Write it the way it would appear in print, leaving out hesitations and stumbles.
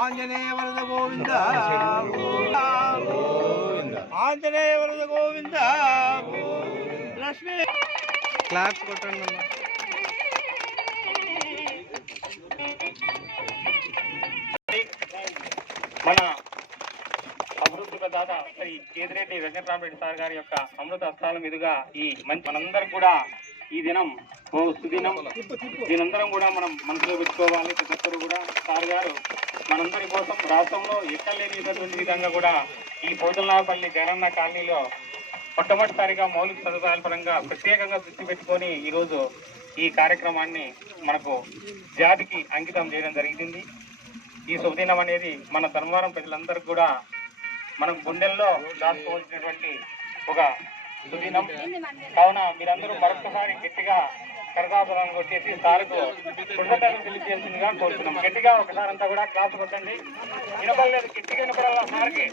ఆంజనేయ వరద గోవింద ఆంజనేయ వరద గోవింద లక్ష్మీ క్లాప్స్ కొట్టండి మన అభివృద్ధి ప్రదాత శ్రీ కేదిరెడ్డి వెంకటరామరెడ్డి సార్ గారి యొక్క అమృత హస్తాల మీదుగా ఈ మంచి మనందరం కూడా ఈ దినం ఓ సుదినం, దీనందరం కూడా మనం మనసులో పెట్టుకోవాలి. ప్రతి ఒక్కరు కూడా సార్ గారు మనందరి కోసం రాష్ట్రంలో ఎక్కలేనిటువంటి విధంగా కూడా ఈ పోతులనాపల్లి జగనన్న కాలనీలో మొట్టమొదటిసారిగా మౌలిక సదుపాయాల పరంగా ప్రత్యేకంగా దృష్టి పెట్టుకొని ఈరోజు ఈ కార్యక్రమాన్ని మనకు జాతికి అంకితం చేయడం జరిగింది. ఈ శుభదినం అనేది మన ధర్మవరం ప్రజలందరికీ కూడా మనం గుండెల్లో దాచుకోవాల్సినటువంటి ఒక సుదినం. కావున మీరందరూ మరొకసారి గట్టిగా కరతాపురానికి వచ్చేసి సార్కు కృతజ్ఞతలు తెలియజేసిందిగా కోరుతున్నాం. గట్టిగా ఒకసారి అంతా కూడా క్లాస్ కొట్టండి. వినపడలేదు, గట్టిగా వినపడాల సార్కి.